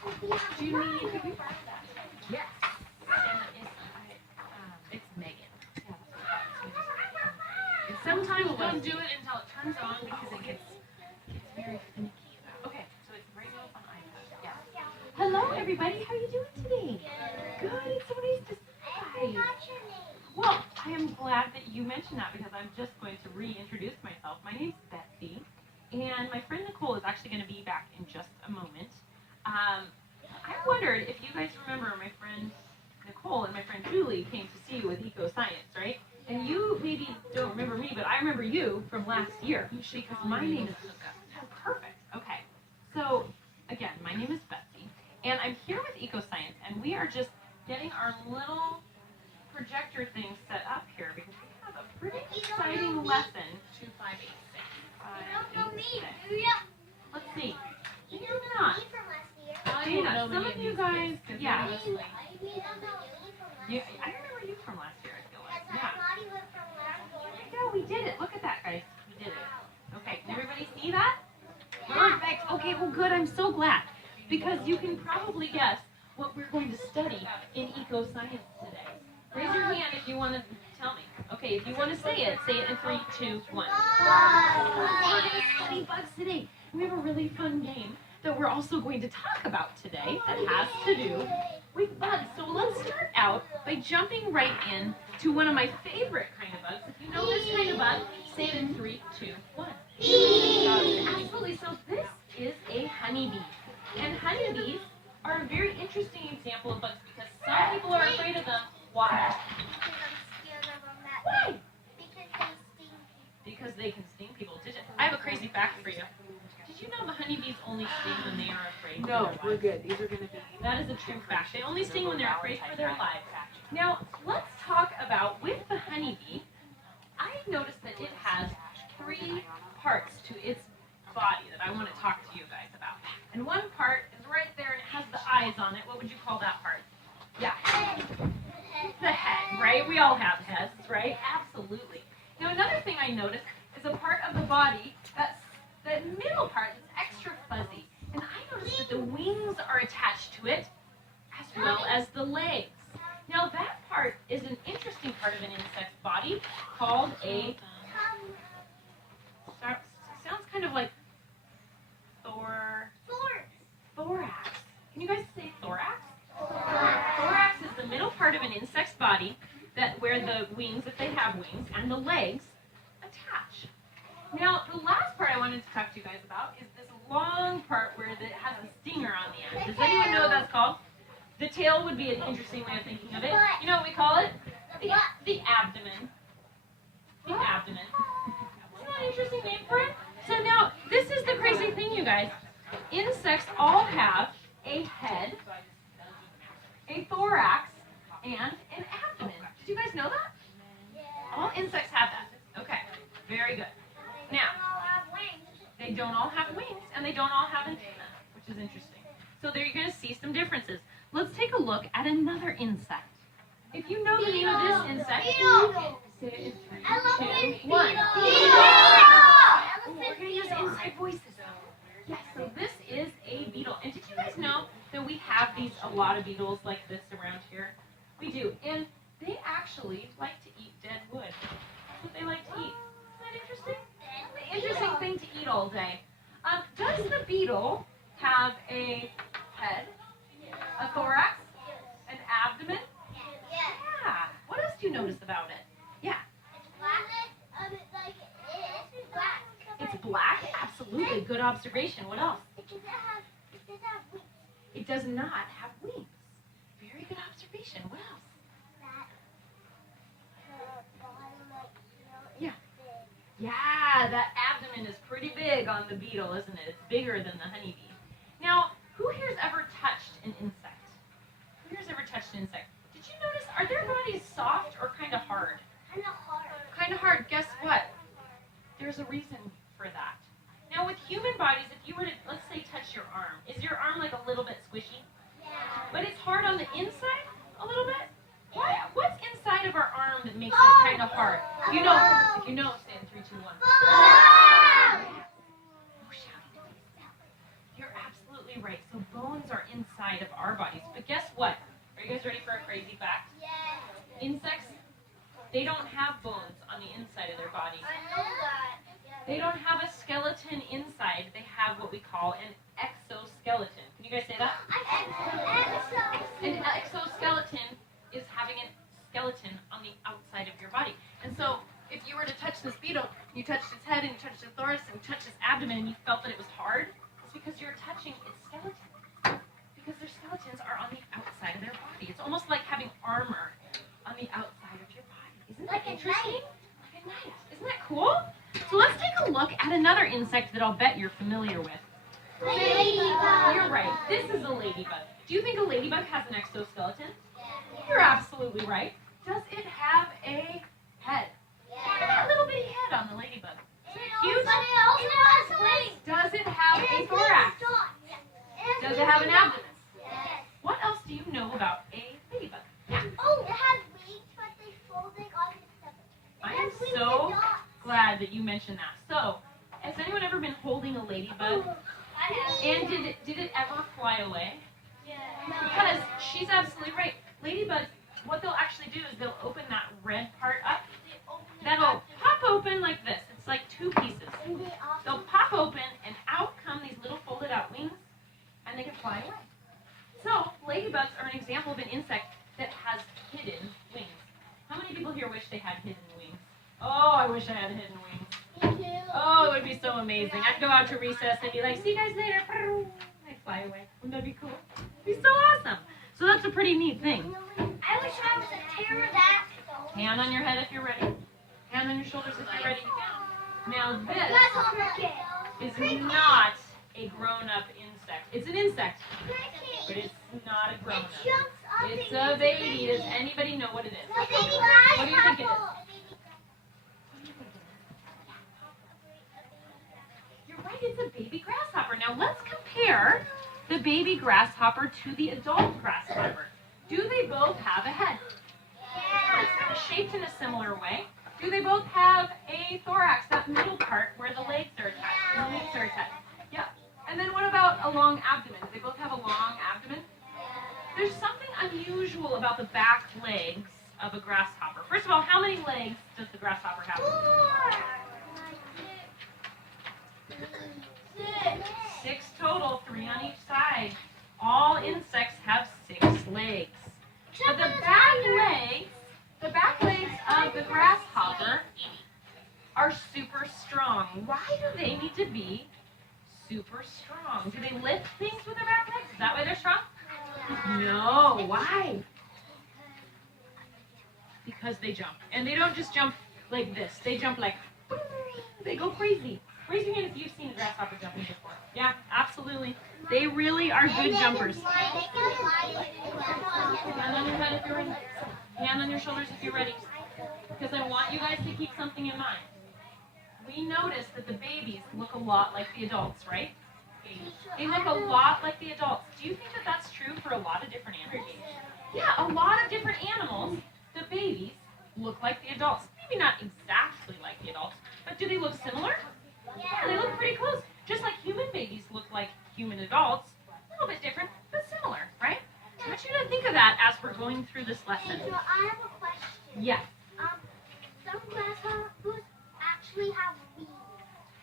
Do you need to be part of that? Yes. It's Megan. Yeah. And sometimes don't do it until it turns on because it gets very finicky. Okay, so it's right now on iPad. Yeah. Hello, everybody. How are you doing today? Good. It's so nice to see you guys. Well, I am glad that you mentioned that because I'm just going to reintroduce myself. My name's Betsy, and my friend Nicole is actually going to be back in just a moment. I wondered if you guys remember my friend Nicole and my friend Julie came to see you with Eco-Science, right? And you maybe don't remember me, but I remember you from last year because my name is Oh, perfect. Okay. So, again, my name is Betsy, and I'm here with Eco-Science, and we are just getting our little projector thing set up here because we have a pretty exciting lesson. 2586. 586. Let's see. Maybe not. I Dana, don't know some many of you these guys, things 'cause yeah. they're just like- I remember you from last year, I feel like. Yeah. Yeah, we did it. Look at that, guys. We did it. Okay, can everybody see that? Perfect. Okay, well, good. I'm so glad. Because you can probably guess what we're going to study in Eco-Science today. Raise your hand if you want to tell me. Okay, if you want to say it in 3, 2, 1. We're going to study bugs today. We have a really fun game that we're also going to talk about today that has to do with bugs. So let's start out by jumping right in to one of my favorite kind of bugs. If you know this kind of bug, say it in 3, 2, 1. Absolutely. So this is a honeybee. And honeybees are a very interesting example of bugs because some people are afraid of them. Why? Why? Because they can sting people. I have a crazy fact for you. Did you know the honeybees only sting when they are afraid? No, we're good. These are going to be... That is a true fact. They only sting when they're afraid for their lives. Now, let's talk about, with the honeybee, I noticed that it has 3 parts to its body that I want to talk to you guys about. And one part is right there and it has the eyes on it. What would you call that part? Yeah. The head, right? We all have heads, right? Absolutely. Now, another thing I noticed is a part of the body, that middle part is extra fuzzy. And I noticed that the wings are attached to it as well as the legs. Now, that part is an interesting part of an insect's body called a... Sounds kind of like thorax. Can you guys say thorax? Thorax is the middle part of an insect's body where the wings, if they have wings, and the legs attach. Now, the last part I wanted to talk to you guys about is this long part where it has a stinger on the end. Does anyone know what that's called? The tail would be an interesting way of thinking of it. You know what we call it? The abdomen. The abdomen. Isn't that an interesting name for it? So now, this is the crazy thing, you guys. Insects all have a head, a thorax, and an abdomen. Did you guys know that? All insects have that. Okay, very good. Now, they don't all have wings, and they don't all have antennae, which is interesting. So there you're going to see some differences. Let's take a look at another insect. If you know the name of this insect, say it in 3, 2, 1. We're going to use insect voices. Yes, so this is a beetle. And did you guys know that we have a lot of beetles like this around here? We do. And they actually like to eat dead wood. That's what they like to eat. Isn't that interesting? An interesting thing to eat all day. Does the beetle have a head, a thorax, an abdomen? Yeah. What else do you notice about it? Yeah. It's black? Absolutely. Good observation. What else? It does not have wings. Very good observation. What else? Yeah. Yeah, that abdomen is pretty big on the beetle, isn't it? It's bigger than the honeybee. Now, who here's ever touched an insect? Who here's ever touched an insect? Did you notice, are their bodies soft or kind of hard? Kind of hard. Guess what? There's a reason for that. Now, with human bodies, if you were to, let's say, touch your arm, is your arm like a little bit squishy? But it's hard on the inside a little bit? Why? What's inside of our arm that makes it kind of hard? If you know, say in 3, 2, 1. You're absolutely right. So bones are inside of our bodies. But guess what? Are you guys ready for a crazy fact? Insects, they don't have bones on the inside of their body. They don't have a skeleton inside. They have what we call an exoskeleton. Can you guys say that? An exoskeleton is having a skeleton on the outside of your body. And so if you were to touch this beetle, you touched its head and you touched its thorax and you touched its abdomen and you felt that it was hard, it's because you're touching its skeleton. Because their skeletons are on the outside of their body. It's almost like having armor on the outside of your body. Isn't that interesting? Like a knife. Isn't that cool? So let's take a look at another insect that I'll bet you're familiar with. Ladybug. You're right. This is a ladybug. Do you think a ladybug has an exoskeleton? You're absolutely right. Does it have a head? Look at that little bitty head on the ladybug. Cute. Does it have a thorax? Does it have an abdomen? What else do you know about a ladybug? Yeah. Oh, it has wings, but they fold like on its stomach. I am so glad that you mentioned that. So, has anyone ever been holding a ladybug? And did it ever fly away? Because she's absolutely right. Ladybugs, what they'll actually do is they'll open that red part up. That'll pop open like this. It's like two pieces. They'll pop open and out come these little folded out wings and they can fly away. So ladybugs are an example of an insect that has hidden wings. How many people here wish they had hidden wings? Oh, I wish I had hidden wings. Oh, it would be so amazing. I'd go out to recess and be like, see you guys later. I'd fly away. Wouldn't that be cool? It'd be so awesome. So that's a pretty neat thing. I wish I was a pterodactyl. Hand on your head if you're ready. Hand on your shoulders if you're ready. Now this is not a grown-up insect. It's an insect, but it's not a grown-up. It's a baby. Does anybody know what it is? What do you think it is? You're right, it's a baby grasshopper. Now let's compare the baby grasshopper to the adult grasshopper. Do they both have a head? Yeah, it's kind of shaped in a similar way. Do they both have a thorax, that middle part where the legs are attached, the wings are attached? Yeah. And then what about a long abdomen? Do they both have a long abdomen? There's something unusual about the back legs of a grasshopper. First of all, how many legs does the grasshopper have? 6 total, 3 on each side. All insects have 6 legs. But the back legs of the grasshopper are super strong. Why do they need to be super strong? Do they lift things with their back legs? Is that why they're strong? No. Why? Because they jump. And they don't just jump like this. They jump like, they go crazy. Raise your hand if you've seen a grasshopper jumping before. Yeah, absolutely. They really are good jumpers. Hand on your head if you're ready. Hand on your shoulders if you're ready. Because I want you guys to keep something in mind. We noticed that the babies look a lot like the adults, right? They look a lot like the adults. Do you think that that's true for a lot of different animals? Yeah, a lot of different animals, the babies look like the adults. Maybe not exactly like the adults, but do they look similar? Yeah, they look pretty close. Just like human babies look like human adults. A little bit different, but similar, right? I want you to think of that as we're going through this lesson. So I have a question. Yes. Some grasshoppers actually have wings.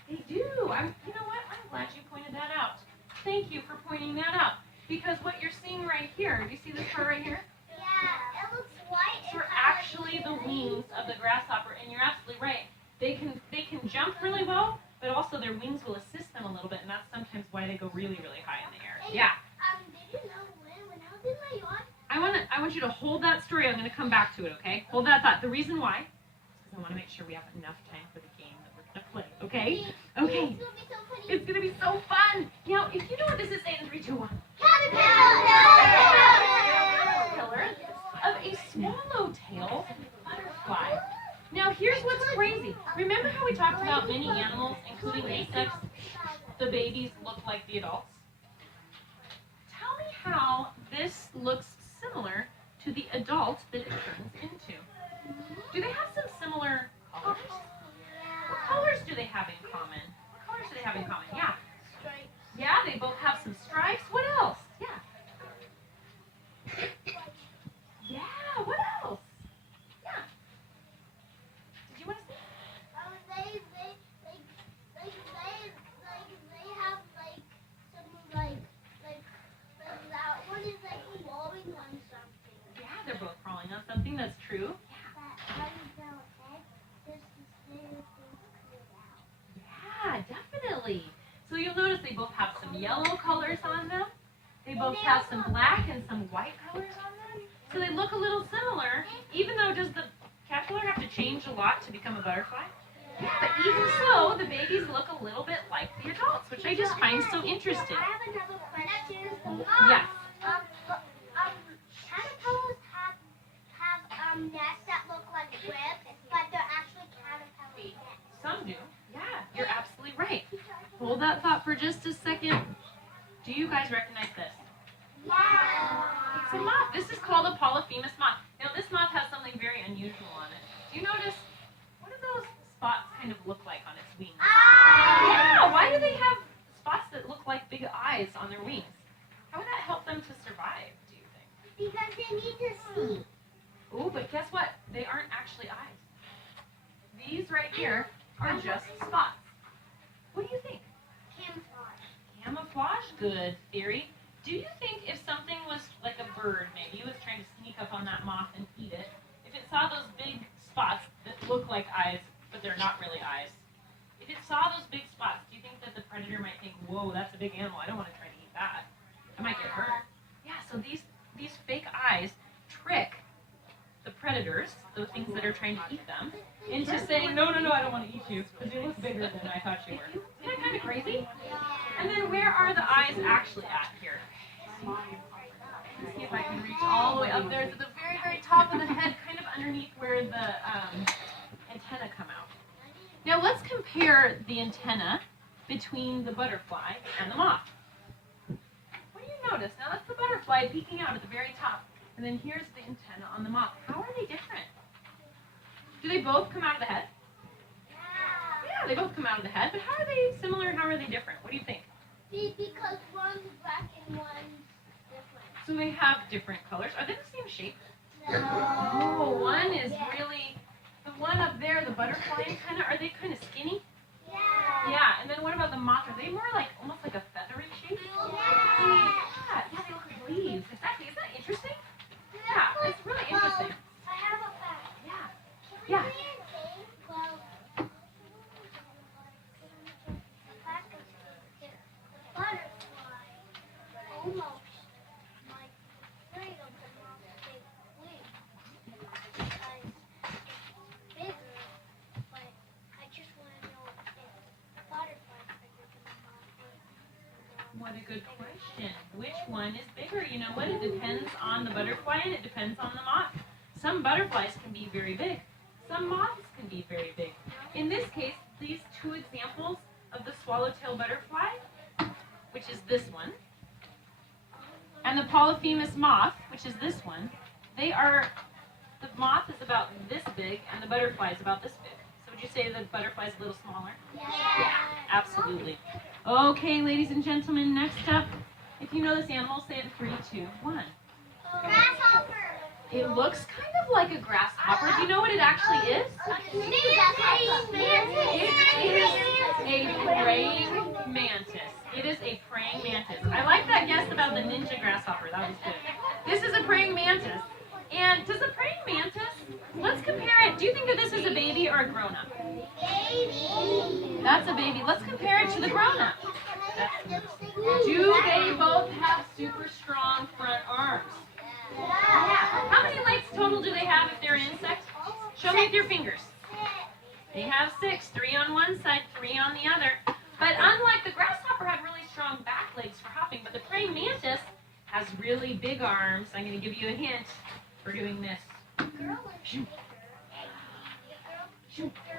They do. You know what? I'm glad you pointed that out. Thank you for pointing that out. Because what you're seeing right here, do you see this part right here? Yeah, it looks white. These are actually the wings of the grasshopper, and you're absolutely right. They can jump really well, but also their wings will assist them a little bit, and that's sometimes why they go really, really high in the air. Yeah. Did you know when I was in my yard? I want you to hold that story. I'm going to come back to it, okay? Hold that thought. The reason why is because I want to make sure we have enough time for the game that we're going to play, okay? Okay. It's gonna be so funny. It's going to be so fun. Now, if you know what this is, say in 3, 2, 1. Caterpillar of a swallowtail butterfly. Now, here's what's crazy. Remember how we talked about many animals, including insects, the babies look like the adults? Tell me how this looks similar to the adult that it turns into. Do they have some similar colors? What colors do they have in common? What colors do they have in common? Yeah. Yeah, they both have some stripes. What else? both have some black and some white colors on them. So they look a little similar, even though does the caterpillar have to change a lot to become a butterfly? Yeah, but even so, the babies look a little bit like the adults, which I just find so interesting. I have another question. Yes. Caterpillars have nests that look like ribs, but they're actually caterpillar nests. Some do. Yeah, you're absolutely right. Hold that thought for just a second. Do you guys recognize this? Yeah. It's a moth. This is called a polyphemus moth. Now, this moth has something very unusual on it. Do you notice? What do those spots kind of look like on its wings? Yeah, why do they have spots that look like big eyes on their wings? How would that help them to survive, do you think? Because they need to see. Oh, but guess what? They aren't actually eyes. These right here are just spots. What do you think? Camouflage. Camouflage? Good theory. Do you think if something was like a bird, maybe, was trying to sneak up on that moth and eat it, if it saw those big spots that look like eyes, but they're not really eyes, if it saw those big spots, do you think that the predator might think, whoa, that's a big animal, I don't want to try to eat that. I might get hurt. Yeah, so these fake eyes trick the predators, those things that are trying to eat them, into saying, no, I don't want to eat you, because you look bigger than I thought you were. Isn't that kind of crazy? And then where are the eyes actually at here? Let's see if I can reach all the way up there to the very, very top of the head, kind of underneath where the antennae come out. Now let's compare the antenna between the butterfly and the moth. What do you notice? Now that's the butterfly peeking out at the very top. And then here's the antenna on the moth. How are they different? Do they both come out of the head? Yeah, they both come out of the head, but how are they similar and how are they different? What do you think? Because one's black and one's different. So they have different colors. Are they the same shape? No. Oh, one is really, the one up there, the butterfly antenna, are they kind of skinny? Yeah. Yeah, and then what about the moth? Are they more like, almost like a feathery shape? Yeah, they look like leaves. Exactly. Isn't that interesting? Yeah, it's really interesting. I have a fact. Yeah. Can Yeah. we say a thing? Well, the fact is the butterfly almost might be afraid of the moth's big wings because it's bigger, but I just want to know if the butterfly's bigger than the moth or What a good question. Which one is bigger? You know what? It depends on the butterfly and it depends on the moth. Some butterflies can be very big. Some moths can be very big. In this case, these two examples of the swallowtail butterfly, which is this one, and the polyphemus moth, which is this one, the moth is about this big and the butterfly is about this big. So would you say the butterfly is a little smaller? Yeah. Absolutely. Okay, ladies and gentlemen, next up, if you know this animal, say it in 3, 2, 1. Grasshopper. It looks kind of like a grasshopper. Do you know what it actually is? It is a praying mantis. It is a praying mantis. I like that guess about the ninja grasshopper. That was good. This is a praying mantis. And does a praying mantis, let's compare it. Do you think that this is a baby or a grown-up? Baby. That's a baby. Let's compare it to the grown-up. Do they both have super strong front arms? Yeah. How many legs total do they have if they're an insect? Show me with your fingers. They have 6, 3 on one side, 3 on the other. But unlike the grasshopper had really strong back legs for hopping, but the praying mantis has really big arms. I'm going to give you a hint for doing this.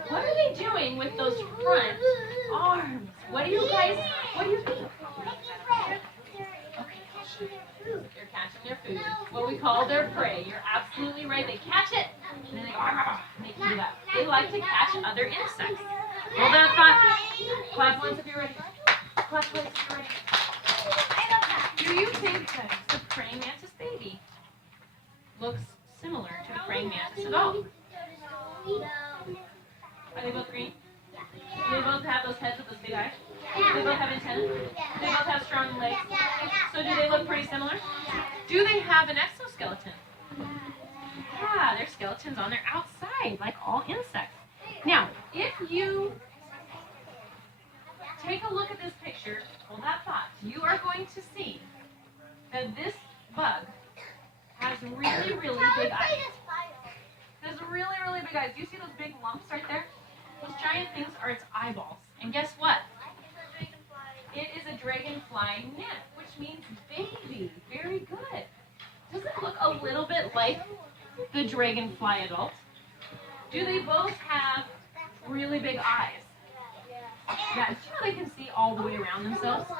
What are they doing with those front arms? What do you think? They're catching their food. What we call their prey. You're absolutely right. They catch it, and then they go, and they eat it up. They like to catch other insects. Hold that thought. Clap once if you're ready. Clap twice if you're ready. Do you think that the praying mantis baby looks similar to the praying mantis adult? Are they both green? Do they both have those heads with those big eyes? Do they both have antennae? Do they both have strong legs? So do they look pretty similar? Do they have an exoskeleton? Yeah, their skeleton's on their outside, like all insects. Now, if you take a look at this picture, hold that thought, you are going to see that that this bug has really, really big eyes. It has really, really big eyes. Do you see those big lumps right there? Those giant things are its eyeballs. And guess what? It is a dragonfly nymph, which means baby. Very good. Does it look a little bit like the dragonfly adult? Do they both have really big eyes? Yeah, do you know they can see all the way around themselves?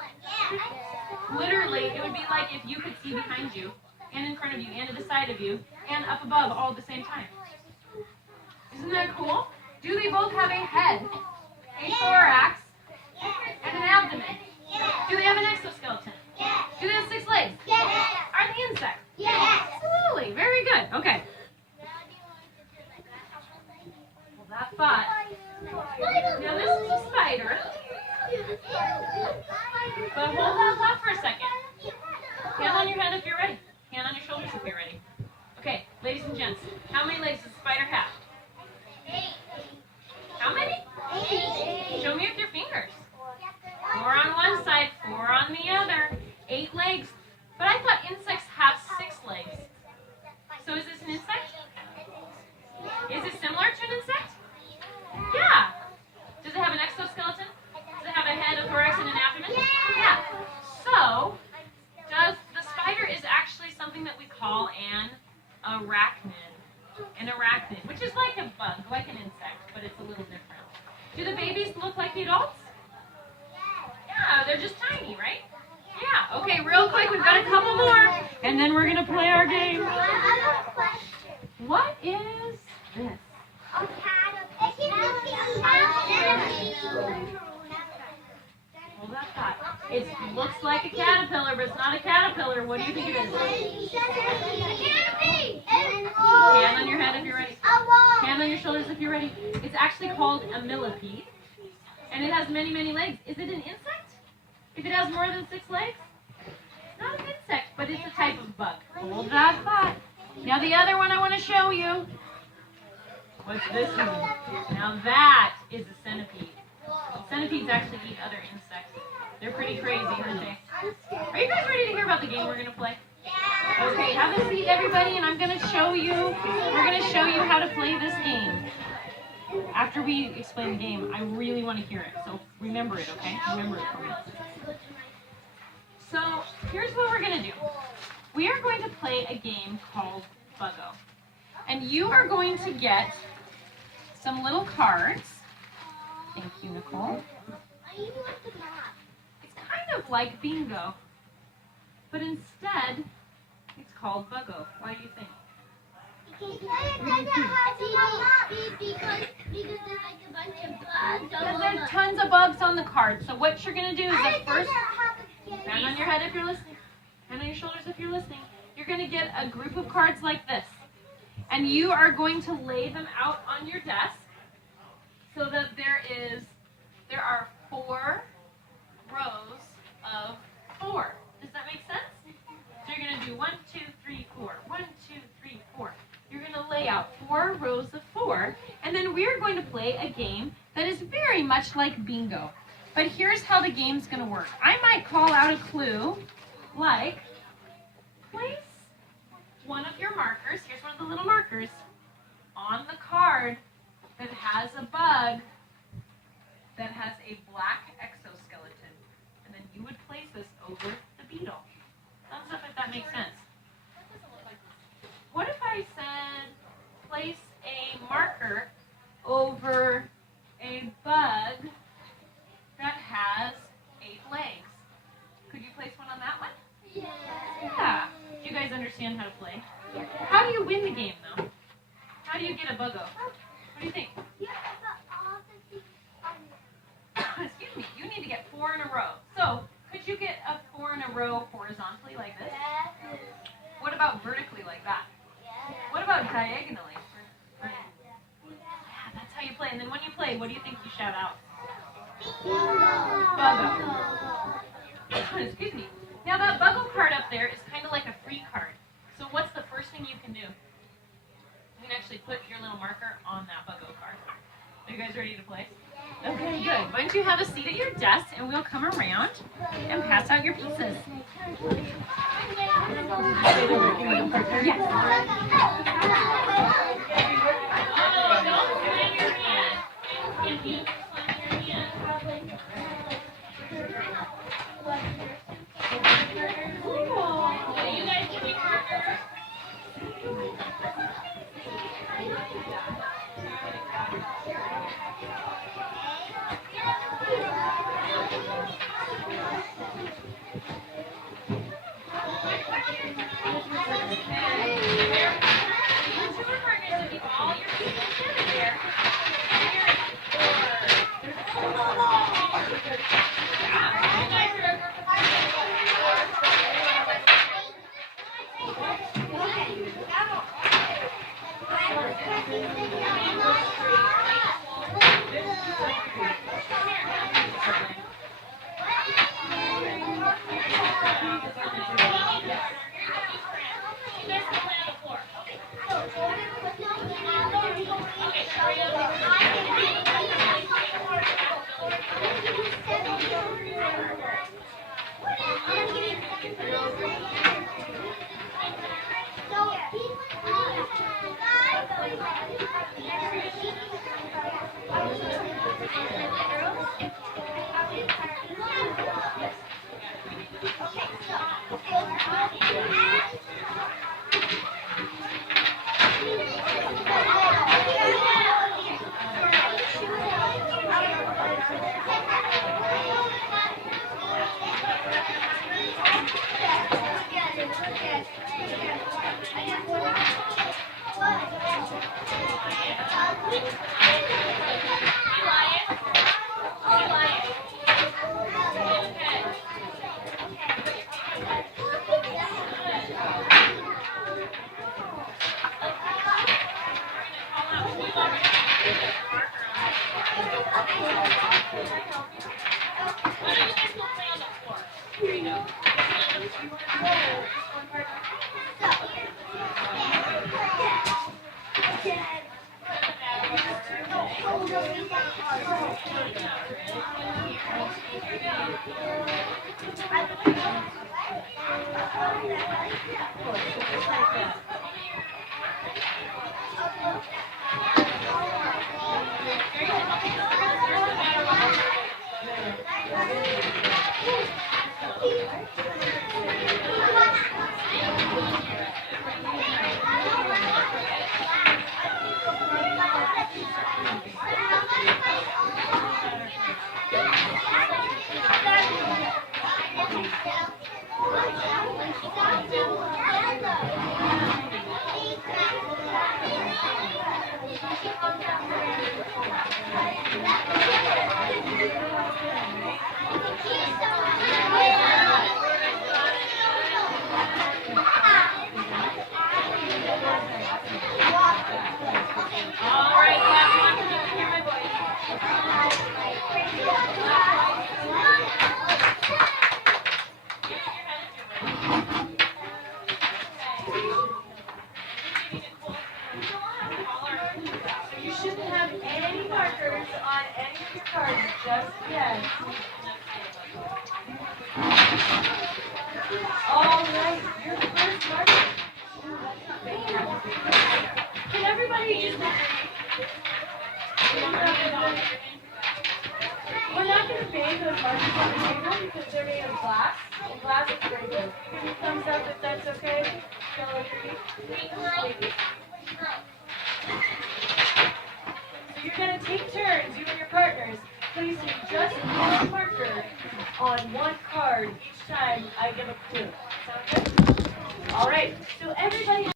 Literally, it would be like if you could see behind you, and in front of you, and to the side of you, and up above all at the same time. Isn't that cool? Do they both have a head, a thorax, and an abdomen? Do they have an exoskeleton? Do they have 6 legs? Are they insects? Absolutely. Very good. Okay. Well, that thought. Now this is a spider. But hold that thought for a second. Hand on your head if you're ready. Hand on your shoulders if you're ready. Okay, ladies and gents, how many legs does a spider have? 8. How many? 8. Show me with your fingers. 4 on one side, 4 on the other. 8 legs. But I thought insects have 6 legs. So is this an insect? Is it similar to an insect? Yeah. Does it have an exoskeleton? Does it have a head, a thorax, and an abdomen? Yeah. So, the spider is actually something that we call an arachnid. An arachnid, which is like a bug, like an insect, but it's a little different. Do the babies look like the adults? Yeah, they're just tiny, right? Yeah. Okay, real quick, we've got a couple more, and then we're going to play our game. What is this? Hold that thought. It looks like a caterpillar, but it's not a caterpillar. What do you think it is? Hand on your head if you're ready. Hand on your shoulders if you're ready. It's actually called a millipede, and it has many, many legs. Is it an insect? If it has more than 6 legs? It's not an insect, but it's a type of bug. Hold that thought. Now the other one I want to show you. What's this one? Now that is a centipede. Centipedes actually eat other insects. They're pretty crazy, aren't they? Are you guys ready to hear about the game we're going to play? Okay, have a seat, everybody, and I'm going to show you. We're going to show you how to play this game. After we explain the game, I really want to hear it. So remember it, okay? Remember it for me. So here's what we're going to do. We are going to play a game called Buggo. And you are going to get some little cards. Thank you, Nicole. It's kind of like bingo, but instead, it's called Buggo. Why do you think? Because there's tons of bugs on the card. So what you're going to do is the first, hand on your head if you're listening, hand on your shoulders if you're listening, you're going to get a group of cards like this. And you are going to lay them out on your desk so that there are 4 rows of 4. Does that make sense? So you're going to do 1, 2, 3, 4. 1, 2, 3, 4. You're going to lay out 4 rows of 4, and then we're going to play a game that is very much like bingo. But here's how the game's going to work. I might call out a clue like, place one of your markers, here's one of the little markers, on the card that has a bug that has a black exoskeleton. And then you would place this over the beetle. Thumbs up if that makes sense. What if I said place a marker over a bug that has 8 legs? Could you place one on that one? Yeah. Do you guys understand how to play? How do you win the game, though? How do you get a Buggo? What do you think? Excuse me. You need to get 4 in a row. So, could you get a 4 in a row horizontally like this? What about vertically like that? What about diagonally? Yeah, that's how you play. And then when you play, what do you think you shout out? Buggo. Excuse me. Now that Buggo card up there is kind of like a free card. So what's the first thing you can do? You can actually put your little marker on that Buggo card. Are you guys ready to play? Okay, good. Why don't you have a seat at your desk and we'll come around and pass out your pieces. Yes. Oh, don't slam your hand. Pinky, slam your hand. So you guys can be partners. You shouldn't have any markers on any of your cards just yet. All right, your first marker. Can everybody just... We're not going to bang those markers on the table because they're made of glass. And glass is very good. Give me a thumbs up if that's okay. Y'all agree? So you're going to take turns, you and your partners, placing just one marker on one card each time I give a clue. Sound good? All right, so everybody